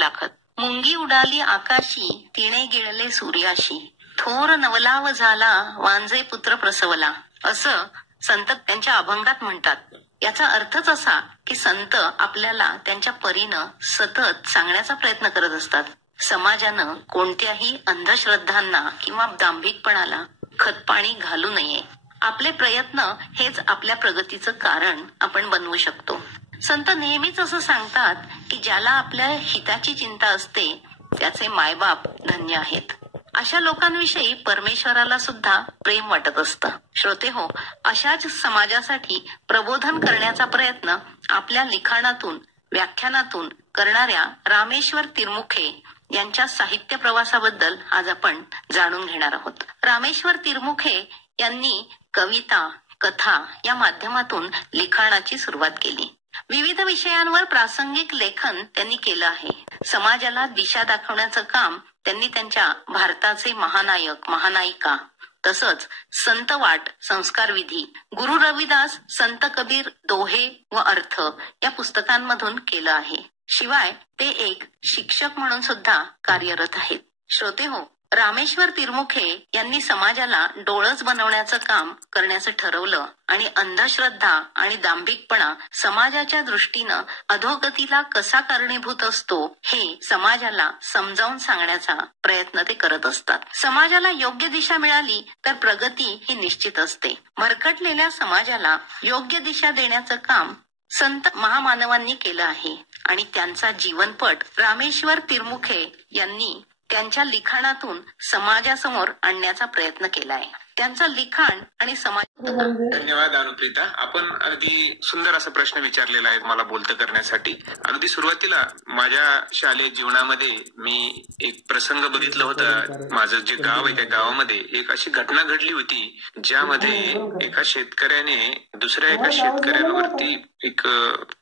लाखत. मुंगी उडाली आकाशी, तिने गिळले सूर्याशी. थोर नवलाव झाला, वांजे पुत्र प्रसवला. असं संत त्यांच्या अभंगात म्हणतात. याचा अर्थच असा की संत आपल्याला त्यांच्या परीनं सतत सांगण्याचा प्रयत्न करत असतात. समाजानं कोणत्याही अंधश्रद्धांना किंवा दांभिकपणाला खतपाणी घालू नये. आपले प्रयत्न हेच आपल्या प्रगतीचं कारण आपण बनवू शकतो. संत नेहमीच असं सांगतात की ज्याला आपल्या हिताची चिंता असते त्याचे मायबाप धन्य आहेत. अशा लोकांविषयी परमेश्वराला सुद्धा प्रेम वाटत असतं. श्रोते हो, अशाच समाजासाठी प्रबोधन करण्याचा प्रयत्न आपल्या लिखाणातून, व्याख्यानातून करणाऱ्या रामेश्वर तिरमुखे यांच्या साहित्य प्रवासाबद्दल आज आपण जाणून घेणार आहोत. रामेश्वर तिरमुखे यांनी कविता, कथा या माध्यमातून लिखाणाची सुरुवात केली. विविध विषयांवर प्रासंगिक लेखन त्यांनी केलं आहे. समाजाला दिशा दाखवण्याचं काम त्यांनी त्यांच्या भारताचे महानायक, महानायिका, तसंच संतवाट, संस्कारविधी, गुरु रविदास, संत कबीर, दोहे व अर्थ या पुस्तकांमधून केलं आहे. शिवाय ते एक शिक्षक म्हणून सुद्धा कार्यरत आहेत. श्रोते हो, रामेश्वर तिरमुखे यांनी समाजाला डोळस बनवण्याचं काम करण्याचं ठरवलं आणि अंधश्रद्धा आणि दांभिकपणा समाजाच्या दृष्टीनं अधोगतीला कसा कारणीभूत असतो हे समाजाला समजावून सांगण्याचा प्रयत्न ते करत असतात. समाजाला योग्य दिशा मिळाली तर प्रगती ही निश्चित असते. भरकटलेल्या समाजाला योग्य दिशा देण्याचं काम संत महामानवांनी केलं आहे आणि त्यांचा जीवनपट रामेश्वर तिरमुखे यांनी त्यांच्या लिखाणातून समाजासमोर आणण्याचा प्रयत्न केलाय. त्यांचं लिखाण आणि समाज. धन्यवाद अनुप्रिता. आपण अगदी सुंदर असा प्रश्न विचारलेला आहे मला बोलतं करण्यासाठी. अगदी सुरुवातीला माझ्या शालेय जीवनामध्ये मी एक प्रसंग बघितला होता. माझं जे गाव आहे त्या गावामध्ये एक अशी घटना घडली होती ज्यामध्ये एका शेतकऱ्याने दुसऱ्या एका शेतकऱ्यांवरती एक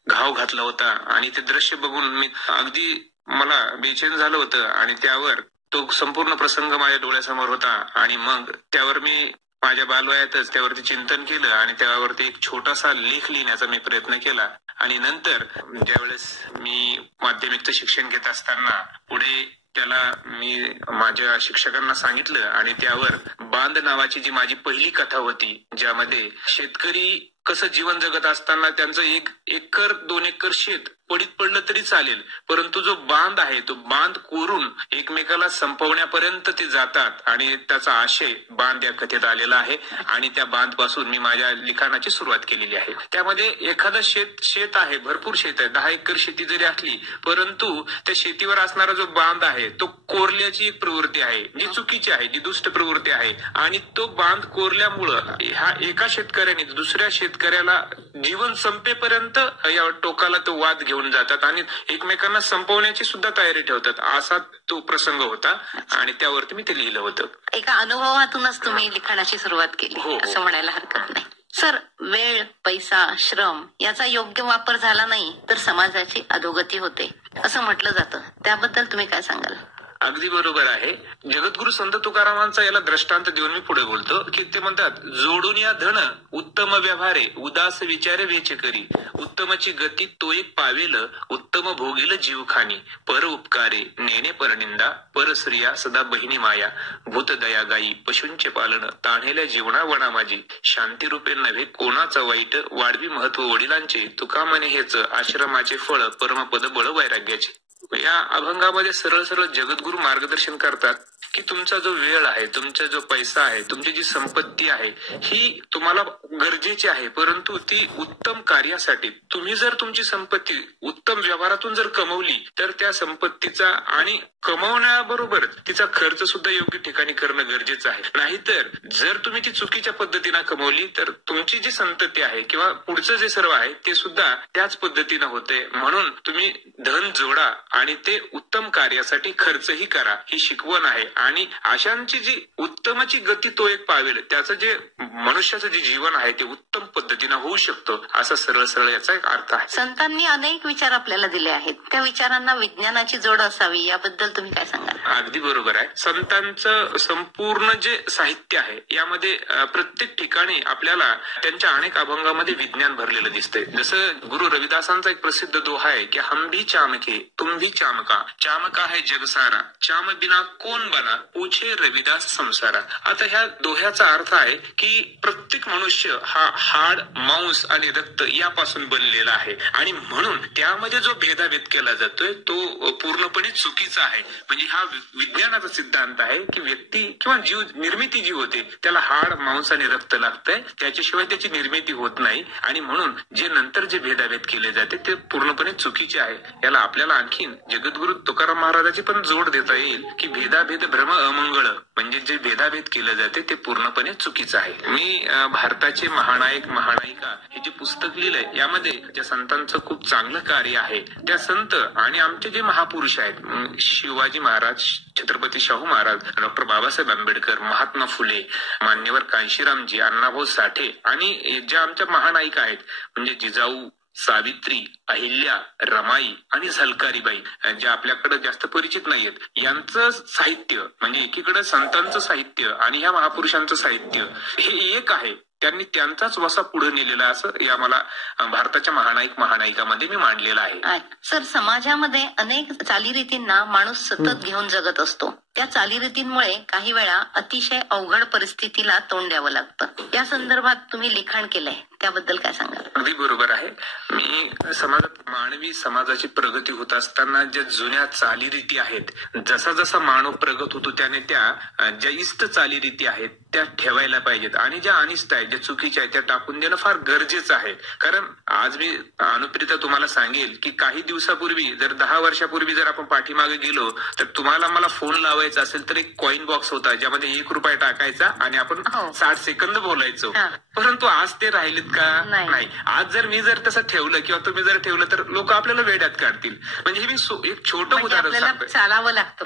घाव घातला होता आणि ते दृश्य बघून मी अगदी मला बेचैन झालं होतं आणि त्यावर तो संपूर्ण प्रसंग माझ्या डोळ्यासमोर होता आणि मग त्यावर मी माझ्या बालवयातच त्यावरती चिंतन केलं आणि त्यावरती एक छोटासा लेख लिहिण्याचा मी प्रयत्न केला. आणि नंतर ज्यावेळेस मी माध्यमिकचं शिक्षण घेत असताना पुढे त्याला मी माझ्या शिक्षकांना सांगितलं आणि त्यावर बांध नावाची जी माझी पहिली कथा होती ज्यामध्ये शेतकरी कसं जीवन जगत असताना त्यांचं 1 एकर 2 एकर शेत पडीत पडलं तरी चालेल, परंतु जो बांध आहे तो बांध कोरून एकमेकाला संपवण्यापर्यंत ते जातात आणि त्याचा आशय बांध या कथेत आलेला आहे. आणि त्या बांध पासून मी माझ्या लिखाणाची सुरुवात केलेली आहे. त्यामध्ये एखादं शेत आहे, भरपूर शेत आहे, 10 एकर शेती जरी असली परंतु त्या शेतीवर असणारा जो बांध आहे तो कोरल्याची एक प्रवृत्ती आहे जी चुकीची आहे, जी दुष्ट प्रवृत्ती आहे. आणि तो बांध कोरल्यामुळं ह्या एका शेतकऱ्याने दुसऱ्या शेतकऱ्याला जीवन संपेपर्यंत या टोकाला तो वाद घेऊन जातात आणि एकमेकांना संपवण्याची सुद्धा तयारी ठेवतात. असा तो प्रसंग होता आणि त्यावरती मी ते लिहिलं होतं. एका अनुभवातूनच तुम्ही लिखाणाची सुरुवात केली असं म्हणायला हरकत नाही. सर, वेळ, पैसा, श्रम याचा योग्य वापर झाला नाही तर समाजाची अधोगती होते असं म्हटलं जातं. त्याबद्दल तुम्ही काय सांगाल? अगदी बरोबर आहे. जगद्गुरु संत तुकारामांचा याला दृष्टांत देऊन मी पुढे बोलतो की ते म्हणतात, जोडून या धन उत्तम व्यवहारे, उदास विचारे वेच करी. उत्तमची गती तो एक पावेल, उत्तम भोगील जीवखानी. पर उपकारे नेणे परनिंदा, पर स्त्रिया सदा बहिणी माया. भूत दया गाई पशूंचे पालन, ताणेल्या जीवना वना माझी. शांती रूपे नव्हे कोणाचा वाईट, वाढवी महत्व वडिलांचे. तुका म्हणे हेच आश्रमाचे फळ, परमपद बळ वैराग्याचे. या अभंगामध्ये सरळ सरळ जगद्गुरु मार्गदर्शन करतात की तुमचा जो वेळ आहे, तुमचा जो पैसा आहे, तुमची जी संपत्ती आहे ही तुम्हाला गरजेची आहे, परंतु ती उत्तम कार्यासाठी. तुम्ही जर तुमची संपत्ती उत्तम व्यवहारातून जर कमवली तर त्या संपत्तीचा आणि कमवण्याबरोबर तिचा खर्च सुद्धा योग्य ठिकाणी करणं गरजेचं आहे. नाहीतर जर तुम्ही ती चुकीच्या पद्धतीनं कमवली तर तुमची जी संतती आहे किंवा पुढचं जे सर्व आहे ते सुद्धा त्याच पद्धतीनं होते. म्हणून तुम्ही धन जोडा आणि ते उत्तम कार्यासाठी खर्चही करा, ही शिकवण आहे. आणि अशांची जी उत्तमाची गती तो एक पावेल, त्याचं जे मनुष्याचं जे जीवन आहे ते उत्तम पद्धतीने होऊ शकतं, असा सरळ सरळ याचा एक अर्थ आहे. संतांनी अनेक विचार आपल्याला दिले आहेत, त्या विचारांना विज्ञानाची जोड असावी याबद्दल तुम्ही काय सांगाल? अगदी बरोबर आहे. संतांचं संपूर्ण जे साहित्य आहे यामध्ये प्रत्येक ठिकाणी आपल्याला त्यांच्या अनेक अभंगामध्ये विज्ञान भरलेलं दिसतंय. जसं गुरु रविदासांचा एक प्रसिद्ध दोहा आहे की हम भी चामके तुम भी चामका, चामका है जग सारा, चाम बिना कोण बना, पूछे रविदास संसारा. आता ह्या दोह्याचा अर्थ आहे की प्रत्येक मनुष्य हा हाड, मांस आणि रक्त यापासून बनलेला आहे आणि म्हणून त्यामध्ये जो भेदाभेद केला जातोय तो पूर्णपणे चुकीचा आहे. म्हणजे हा विज्ञानाचा सिद्धांत आहे की व्यक्ती किंवा जीव निर्मिती जी होते त्याला हाड, मांस आणि रक्त लागतंय, त्याच्याशिवाय त्याची निर्मिती होत नाही आणि म्हणून जे नंतर जे भेदाभेद केले जाते ते पूर्णपणे चुकीचे आहे. याला आपल्याला आणखीन जगद्गुरु तुकाराम महाराजांची पण जोड देता येईल की भेदाभेद भ्रम अमंगळ, म्हणजे जे भेदाभेद केले जाते ते पूर्णपणे चुकीचं आहे. मी भारताचे महानायक महानायिका हे जे पुस्तक लिहिलंय यामध्ये ज्या संतांचं खूप चांगलं कार्य आहे त्या संत आणि आमचे जे महापुरुष आहेत, शिवाजी महाराज, छत्रपती शाहू महाराज, डॉक्टर बाबासाहेब आंबेडकर, महात्मा फुले, मान्यवर कांशीरामजी, अण्णाभाऊ साठे आणि ज्या आमच्या महानायिका आहेत म्हणजे जिजाऊ, सावित्री, अहिल्या, रमाई आणि झलकारीबाई, ज्या आपल्याकडे जास्त परिचित नाहीयेत, यांचं साहित्य म्हणजे एकीकडे संतांचं साहित्य आणि ह्या महापुरुषांचं साहित्य हे एक आहे. त्यांनी त्यांचाच वसा पुढे नेलेला असं या मला भारताच्या महानायक महानायिकामध्ये मी मांडलेलं आहे. सर, समाजामध्ये अनेक चालीरीतींना माणूस सतत घेऊन जगत असतो. त्या चालीरीतींमुळे काही वेळा अतिशय अवघड परिस्थितीला तोंड द्यावं लागतं. या संदर्भात तुम्ही लिखाण केलंय, त्याबद्दल काय सांगाल? अगदी बरोबर आहे. मी समाजात मानवी समाजाची प्रगती होत असताना ज्या जुन्या चालीरीती आहेत, जसा जसा मानव प्रगत होतो त्याने त्या ज्या इष्ट चालीरीती आहेत त्या ठेवायला पाहिजेत आणि ज्या अनिष्ट आहेत, ज्या चुकीच्या आहेत त्या टाकून देणं फार गरजेचं आहे. कारण आज मी अनुप्रिता तुम्हाला सांगेल की काही दिवसापूर्वी जर 10 वर्षापूर्वी जर आपण पाठीमागे गेलो तर तुम्हाला मला फोन लावायचा असेल तर एक कॉइन बॉक्स होता ज्यामध्ये 1 रुपया टाकायचा आणि आपण 60 सेकंद बोलायचो. परंतु आज ते राहिलेत का? नाही. आज जर मी जर तसं ठेवलं किंवा तुम्ही जर ठेवलं तर लोक आपल्याला वेड्यात काढतील. म्हणजे हे मी एक छोटं उदाहरण सांगतोय. चालावं लागतं.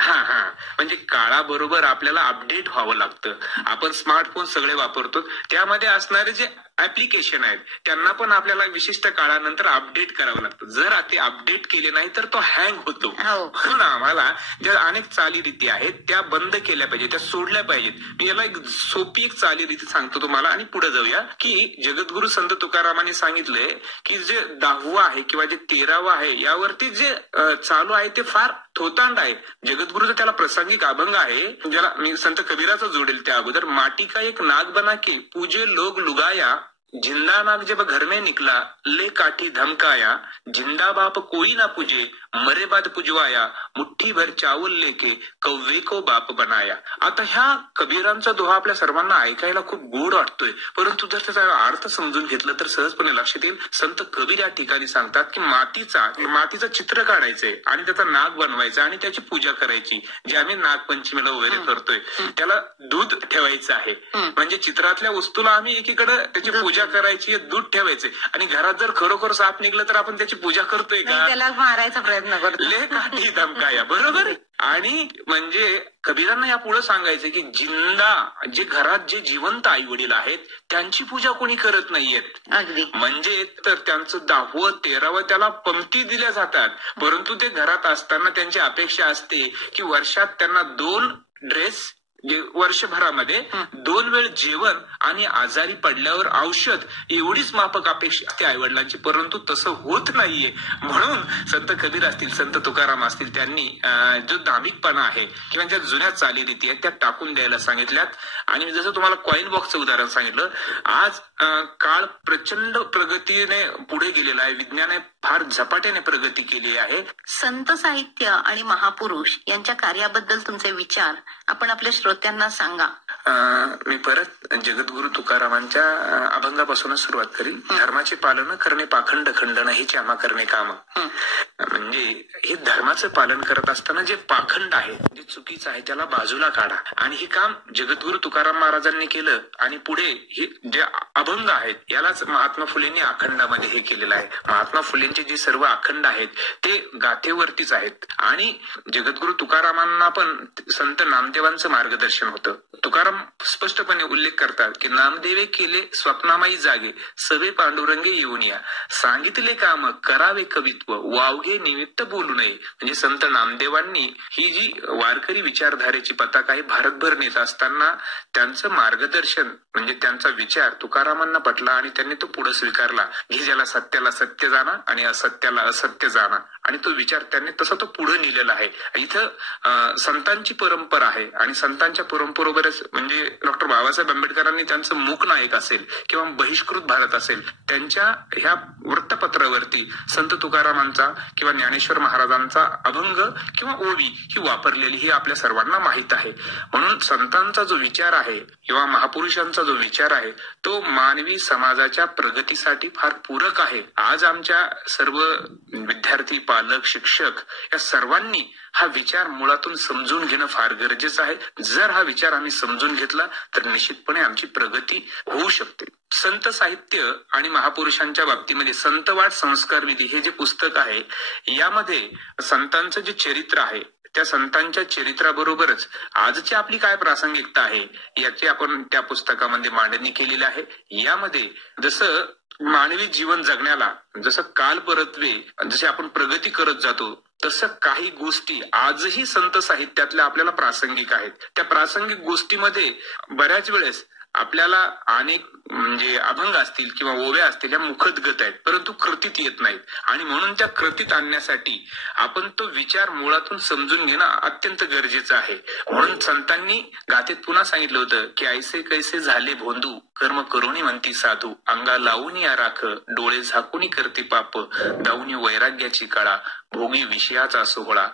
म्हणजे काळाबरोबर आपल्याला अपडेट व्हावं लागतं. आपण स्मार्टफोन सगळे वापरतो, त्यामध्ये असणारे जे ऍप्लिकेशन आहेत त्यांना पण आपल्याला विशिष्ट काळानंतर अपडेट करावं लागतं. जर ते अपडेट केले नाही तर तो हँग होतो. म्हणून आम्हाला ज्या अनेक चालीरीती आहेत त्या बंद केल्या पाहिजेत, त्या सोडल्या पाहिजेत. मी याला एक सोपी एक चालीरीती सांगतो तुम्हाला आणि पुढे जाऊया की जगद्गुरु संत तुकारामांनी सांगितलंय की जे 10वं आहे किंवा जे 13वं आहे यावरती जे चालू आहे ते फार थोतांड आहे. जगद्गुरुचा त्याला प्रासंगिक अभंग आहे ज्याला मी संत कबीराचा जोडेल त्या अगोदर. माटी का एक नाग बना के पूजे लोग लुगाया, जिंदा नाग जब घर में निकला ले काठी धमकाया, जिंदा बाप कोई ना पूजे मरे बाद पुजवाया, मुठ्ठी भर चावल लेके कव्वे को बाप बनाया. आता ह्या कबीरांचा दोहा आपल्या सर्वांना ऐकायला खूप गोड वाटतोय, परंतु जर त्याचा अर्थ समजून घेतलं तर सहजपणे लक्षात येईल. संत कबीर या ठिकाणी सांगतात की मातीचं चित्र काढायचंय आणि त्याचा नाग बनवायचा आणि त्याची पूजा करायची, जे आम्ही नागपंचमीला वगैरे करतोय. त्याला दूध ठेवायचं आहे, म्हणजे चित्रातल्या वस्तूला आम्ही एकीकडे त्याची पूजा करायची, दूध ठेवायचे आणि घरात जर खरोखर साप निघलं तर आपण त्याची पूजा करतोय का? त्याला मारायचा प्रयत्न करतो. ले काठी धमकाया. बरोबर. आणि म्हणजे कबीरांना या पुढे सांगायचं की जे घरात जे जिवंत आई वडील आहेत त्यांची पूजा कोणी करत नाहीयेत. अगदी. म्हणजे तर त्यांचं 10वं 13वं त्याला पंक्ती दिल्या जातात, परंतु ते घरात असताना त्यांची अपेक्षा असते की वर्षात त्यांना 2 ड्रेस, वर्षभरामध्ये 2 वेळ जेवण आणि आजारी पडल्यावर औषध, एवढीच माफक अपेक्षा असते आई वडिलांची, परंतु तसं होत नाहीये. म्हणून संत कबीर असतील, संत तुकाराम असतील, त्यांनी जो धार्मिकपणा आहे किंवा ज्या जुन्या चालीरीती आहेत त्या टाकून द्यायला सांगितल्यात. आणि जसं तुम्हाला कॉइन बॉक्सचं उदाहरण सांगितलं, आज काळ प्रचंड प्रगतीने पुढे गेलेला आहे, विज्ञानाने फार झपाट्याने प्रगती केली आहे. संत साहित्य आणि महापुरुष यांच्या कार्याबद्दल तुमचे विचार आपण आपल्या श्रोत्यांना सांगा. मी परत जगद्गुरु तुकारामांच्या अभंगापासूनच सुरुवात करीन. धर्माचे पालन करणे पाखंड खंडन हेच आम्हा करणे काम. म्हणजे हे धर्माचं पालन करत असताना जे पाखंड आहे, जे चुकीचं आहे त्याला बाजूला काढा. आणि हे काम जगद्गुरु तुकाराम महाराजांनी केलं आणि पुढे हे जे अभंग आहेत यालाच महात्मा फुलेंनी अखंडामध्ये हे केलेलं आहे. महात्मा फुलेंचे जे सर्व अखंड आहेत ते गाथेवरतीच आहेत. आणि जगद्गुरु तुकारामांना पण संत नामदेवांचं मार्गदर्शन होतं. तुकाराम स्पष्टपणे उल्लेख करतात की नामदेवे केले स्वप्नामाई जागे, सवे पांडुरंगे येऊन या, सांगितले काम करावे कवित्व, वावघे निमित्त बोलू नये. म्हणजे संत नामदेवांनी ही जी वारकरी विचारधारेची पताका आहे भारतभर नेत असताना त्यांचं मार्गदर्शन म्हणजे त्यांचा विचार तुकारामांना पटला आणि त्यांनी तो पुढे स्वीकारला की ज्याला सत्याला सत्य जाणा आणि असत्याला असत्य जाणा, आणि तो विचार त्यांनी तसा तो पुढे नेलेला आहे. इथं संतांची परंपरा आहे आणि संतांच्या परंपरेबरोबरच म्हणजे डॉक्टर बाबासाहेब आंबेडकरांनी त्यांचं मूकनायक असेल किंवा बहिष्कृत भारत असेल त्यांच्या ह्या वृत्तपत्रावरती संत तुकारामांचा किंवा ज्ञानेश्वर महाराजांचा अभंग किंवा ओवी ही वापरलेली ही आपल्या सर्वांना माहित आहे. म्हणून संतांचा जो विचार आहे किंवा महापुरुषांचा जो विचार आहे तो मानवी समाजाच्या प्रगतीसाठी फार पूरक आहे. आज आमच्या सर्व विद्यार्थी, पालक, शिक्षक या सर्वांनी हा विचार मुळातून समजून घेणं फार गरजेचं आहे. जर हा विचार आम्ही समजून घेतला तर निश्चितपणे आमची प्रगती होऊ शकते. संत साहित्य आणि महापुरुषांच्या बाबतीमध्ये संतवाद संस्कार विधी हे जे पुस्तक आहे यामध्ये संतांचं जे चरित्र आहे त्या संतांच्या चरित्राबरोबरच आजची आपली काय प्रासंगिकता आहे याची आपण त्या पुस्तकामध्ये मांडणी केलेली आहे. यामध्ये जसं मानवी जीवन जगण्याला जसं काल परत्वे जसे आपण प्रगती करत जातो तसं काही गोष्टी आजही संत साहित्यातल्या आपल्याला प्रासंगिक आहेत. त्या प्रासंगिक गोष्टीमध्ये बऱ्याच वेळेस आपल्याला अनेक म्हणजे अभंग असतील किंवा ओव्या असतील या मुखदगत आहेत परंतु कृतीत येत नाहीत आणि म्हणून त्या कृतीत आणण्यासाठी आपण तो विचार मुळातून समजून घेणं अत्यंत गरजेचं आहे. म्हणून संतांनी गाथेत पुन्हा सांगितलं होतं की ऐसे कैसे झाले भोंदू, कर्म करुणी म्हणती साधू, अंगा लावून या राख, डोळे झाकून करते पाप, दाऊनी वैराग्याची काळा, भोगी विषयाचा सोहळा.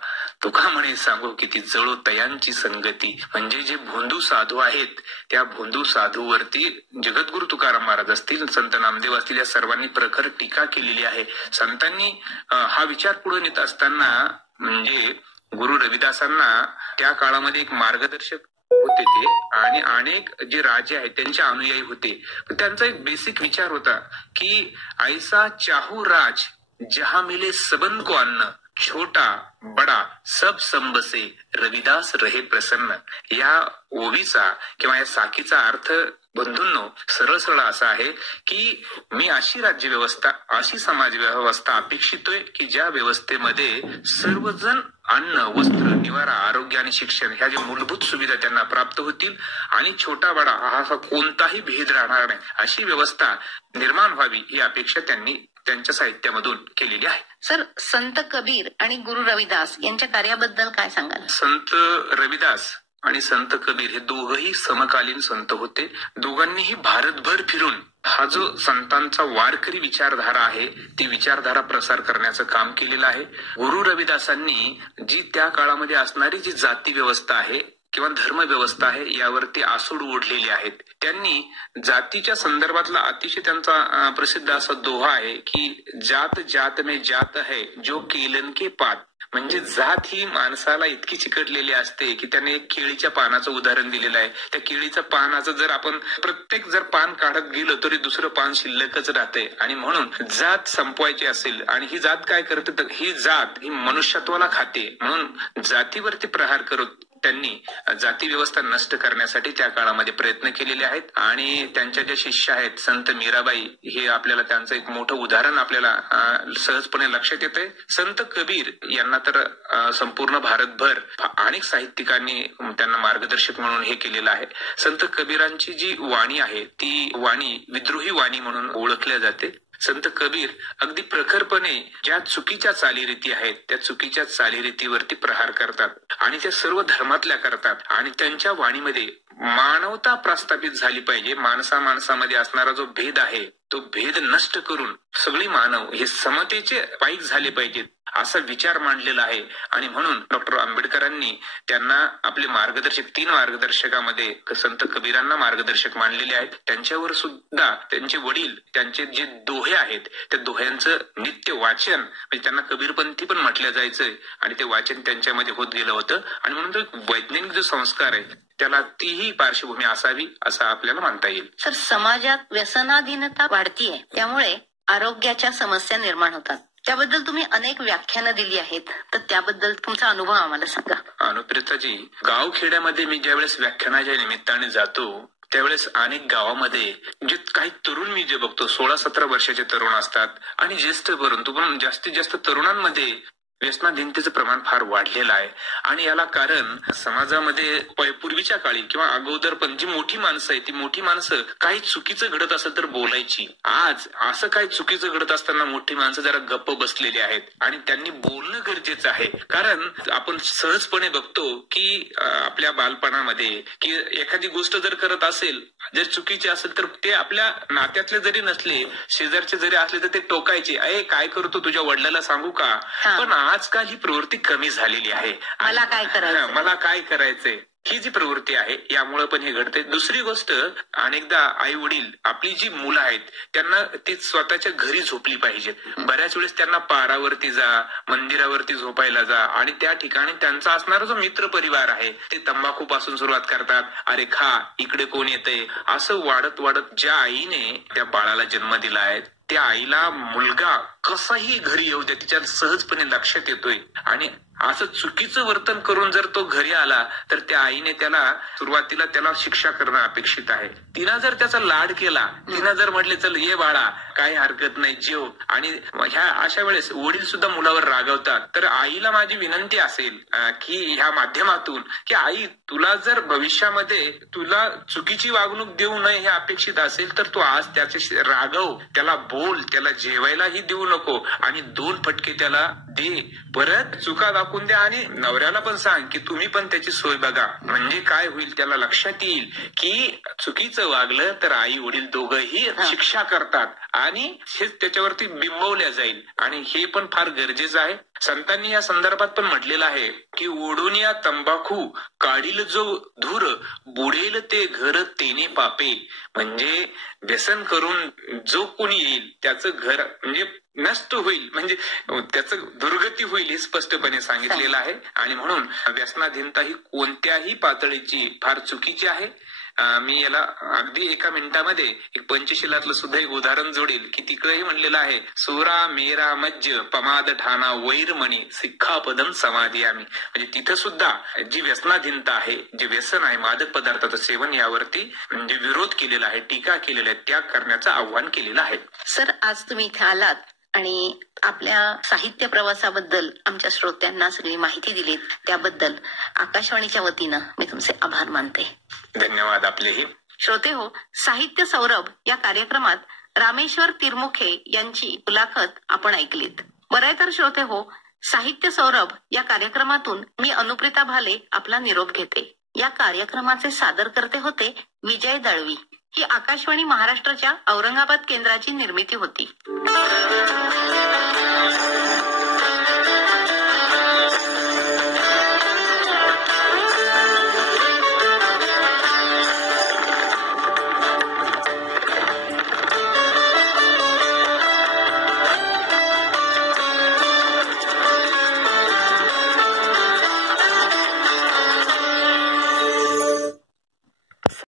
तुका म्हणे सांगू किती जळो तयांची संगती. म्हणजे जे भोंदू साधू आहेत त्या भोंदू साधूवरती जगद्गुरु तुकाराम महाराज असतील, संत नामदेव असतील या सर्वांनी प्रखर टीका केलेली आहे. संतांनी हा विचार पुढे नेत असताना म्हणजे गुरु रविदासांना त्या काळामध्ये एक मार्गदर्शक होते ते आणि अनेक जे राजे आहेत त्यांचे अनुयायी होते. त्यांचा एक बेसिक विचार होता की ऐसा चाहू राज जहा मिले सबन को अन्न, छोटा बडा सब संबसे, रविदास रहे प्रसन्न. या ओवीचा किंवा या साखीचा अर्थ बंधूंनो सरळ सरळ असा आहे की मी अशी राज्य व्यवस्था अशी समाज व्यवस्था अपेक्षितोय की ज्या व्यवस्थेमध्ये सर्वजण अन्न, वस्त्र, निवारा, आरोग्य आणि शिक्षण ह्या ज्या मूलभूत सुविधा त्यांना प्राप्त होतील आणि छोटा बडा हा कोणताही भेद राहणार नाही अशी व्यवस्था निर्माण व्हावी ही अपेक्षा त्यांनी त्यांच्या साहित्यामधून केलेली आहे. सर, संत कबीर आणि गुरु रविदास यांच्या कार्याबद्दल काय सांगाल? संत रविदास आणि संत कबीर हे दोघही समकालीन संत होते. दोघांनीही भारतभर फिरून हा जो संतांचा वारकरी विचारधारा आहे ती विचारधारा प्रसार करण्याचं काम केलेलं आहे. गुरु रविदासांनी जी त्या काळामध्ये असणारी जी जाती व्यवस्था आहे किंवा धर्म व्यवस्था आहे यावरती आसूड ओढलेली आहेत. त्यांनी जातीच्या संदर्भातला अतिशय त्यांचा प्रसिद्ध असा दोहा आहे की जात जात में जात है जो केलन के पात. म्हणजे जात ही माणसाला इतकी चिकटलेली असते की त्याने एक केळीच्या पानाचं उदाहरण दिलेलं आहे. त्या केळीच्या पानाचं जर आपण प्रत्येक जर पान काढत गेलो तरी दुसरं पान शिल्लकच राहते आणि म्हणून जात संपवायची असेल आणि ही जात काय करते तर ही जात ही मनुष्यत्वाला खाते. म्हणून जातीवरती प्रहार करत त्यांनी जाती व्यवस्था नष्ट करण्यासाठी त्या काळामध्ये प्रयत्न केलेले आहेत. आणि त्यांच्या ज्या शिष्य आहेत संत मीराबाई हे आपल्याला त्यांचं एक मोठं उदाहरण आपल्याला सहजपणे लक्षात येतंय. संत कबीर यांना तर संपूर्ण भारतभर अनेक साहित्यिकांनी त्यांना मार्गदर्शक म्हणून हे केलेलं आहे. संत कबीरांची जी वाणी आहे ती वाणी विद्रोही वाणी म्हणून ओळखल्या जाते. संत कबीर अगदी प्रखरपणे ज्या चुकीच्या चालीरीती आहेत त्या चुकीच्या चालीरीतीवरती प्रहार करतात आणि त्या सर्व धर्मातल्या करतात आणि त्यांच्या वाणीमध्ये मानवता प्रस्थापित झाली पाहिजे. माणसामध्ये असणारा जो भेद आहे तो भेद नष्ट करून सगळी मानव हे समतेचे पाईक झाले पाहिजेत असा विचार मांडलेला आहे. आणि म्हणून डॉक्टर आंबेडकरांनी त्यांना आपले मार्गदर्शक 3 मार्गदर्शकामध्ये संत कबीरांना मार्गदर्शक मानलेले आहेत. त्यांच्यावर सुद्धा त्यांचे वडील त्यांचे जे दोहे आहेत त्या दोह्यांचं नित्य वाचन, म्हणजे त्यांना कबीरपंथी पण म्हटलं जायचंय, आणि ते वाचन त्यांच्यामध्ये होत गेलं होतं. आणि म्हणून तो वैज्ञानिक जो संस्कार आहे त्याला तीही पार्श्वभूमी असावी असं आपल्याला म्हणता येईल. सर, समाजात व्यसनाधीनता वाढतीये, त्यामुळे आरोग्याच्या समस्या निर्माण होतात. त्याबद्दल तुम्ही अनेक व्याख्यानं दिली आहेत, तर त्याबद्दल तुमचा अनुभव आम्हाला सांगा. अनुप्रिताजी, गावखेड्यामध्ये मी ज्यावेळेस व्याख्यानाच्या निमित्ताने जातो त्यावेळेस अनेक गावामध्ये जे काही तरुण मी जे बघतो 16-17 वर्षाचे तरुण असतात आणि ज्येष्ठ परंतु पण जास्तीत जास्त तरुणांमध्ये व्यसनाधीनतेचं प्रमाण फार वाढलेलं आहे. आणि याला कारण समाजामध्ये पूर्वीच्या काळी किंवा अगोदर पण जी मोठी माणसं आहे ती मोठी माणसं काही चुकीचं घडत असेल तर बोलायची. आज असं काही चुकीचं घडत असताना मोठी माणसं जरा गप्प बसलेली आहेत आणि त्यांनी बोलणं गरजेचं आहे. कारण आपण सहजपणे बघतो की आपल्या बालपणामध्ये की एखादी गोष्ट जर करत असेल, जर चुकीची असेल तर ते आपल्या नात्यातले जरी नसले, शेजारचे जरी असले तर ते टोकायचे, अरे काय करतो, तुझ्या वडिलांना सांगू का? पण आजकाल ही प्रवृत्ती कमी झालेली आहे. मला काय करायचंय ही जी प्रवृत्ती आहे यामुळे पण हे घडते. दुसरी गोष्ट, अनेकदा आई वडील आपली जी मुलं आहेत त्यांना ती स्वतःच्या घरी झोपली पाहिजेत. बऱ्याच वेळेस त्यांना पारावरती जा, मंदिरावरती झोपायला जा, आणि त्या ठिकाणी त्यांचा असणारा जो मित्र परिवार आहे ते तंबाखू पासून सुरुवात करतात. अरे खा, इकडे कोण येतंय, असं वाढत वाढत ज्या आईने त्या बाळाला जन्म दिला आहे त्या आईला मुलगा कसाही घरी येऊ द्या तिच्या सहजपणे लक्षात येतोय. आणि असं चुकीचं वर्तन करून जर तो घरी आला तर त्या आईने त्याला सुरुवातीला त्याला शिक्षा करणं अपेक्षित आहे. तिनं जर त्याचा लाड केला, तिनं जर म्हटले चल ये बाळा, काही हरकत नाही, जेव, आणि ह्या अशा वेळेस वडील सुद्धा मुलावर रागवतात. तर आईला माझी विनंती असेल की ह्या माध्यमातून की आई, तुला जर भविष्यामध्ये तुला चुकीची वागणूक देऊ नये हे अपेक्षित असेल तर तू आज त्याच्याशी रागव, त्याला बोल, त्याला जेवायलाही देऊ नको आणि 2 फटके त्याला दे, परत चुका दाखवून द्या, आणि नवऱ्याला पण सांग की तुम्ही पण त्याची सोय बघा. म्हणजे काय होईल, त्याला लक्षात येईल की चुकीचं वागलं तर आई वडील दोघंही शिक्षा करतात आणि हेच त्याच्यावरती बिंबवल्या जाईल. आणि हे पण फार गरजेचं आहे. संतांनी या संदर्भात पण म्हटलेलं आहे की ओढून या तंबाखू काढील जो धूर, बुडेल ते घर तेने पापे. म्हणजे व्यसन करून जो कोणी येईल त्याचं घर म्हणजे नष्ट होईल, म्हणजे त्याचं दुर्गती होईल हे स्पष्टपणे सांगितलेलं आहे. आणि म्हणून व्यसनाधीनता ही कोणत्याही पातळीची फार चुकीची आहे. मी याला अगदी एका मिनिटामध्ये एक पंचशिलातलं सुद्धा एक उदाहरण जोडेल की तिकडेही म्हणलेलं आहे, सोरा मेरा मज्ज पमाद ठाणा वैरमणी सिक्खापदम समाधी आम्ही. म्हणजे तिथं सुद्धा जी व्यसनाधीनता आहे, जे व्यसन आहे मादक पदार्थाचं सेवन, यावरती म्हणजे विरोध केलेला आहे, टीका केलेला आहे, त्याग करण्याचं आव्हान केलेलं आहे. सर, आज तुम्ही इथे आलात आणि आपल्या साहित्य प्रवासाबद्दल आमच्या श्रोत्यांना सगळी माहिती दिलीत, त्याबद्दल आकाशवाणीच्या वतीनं मी तुमचे आभार मानते. धन्यवाद आपलेही. श्रोते हो, साहित्य सौरभ या कार्यक्रमात रामेश्वर तिरमुखे यांची मुलाखत आपण ऐकलीत. बरं तर श्रोते हो, साहित्य सौरभ या कार्यक्रमातून मी अनुप्रिता भाले आपला निरोप घेते. या कार्यक्रमाचे सादरकर्ते होते विजय दळवी. ही आकाशवाणी महाराष्ट्राच्या औरंगाबाद केंद्राची निर्मिती होती.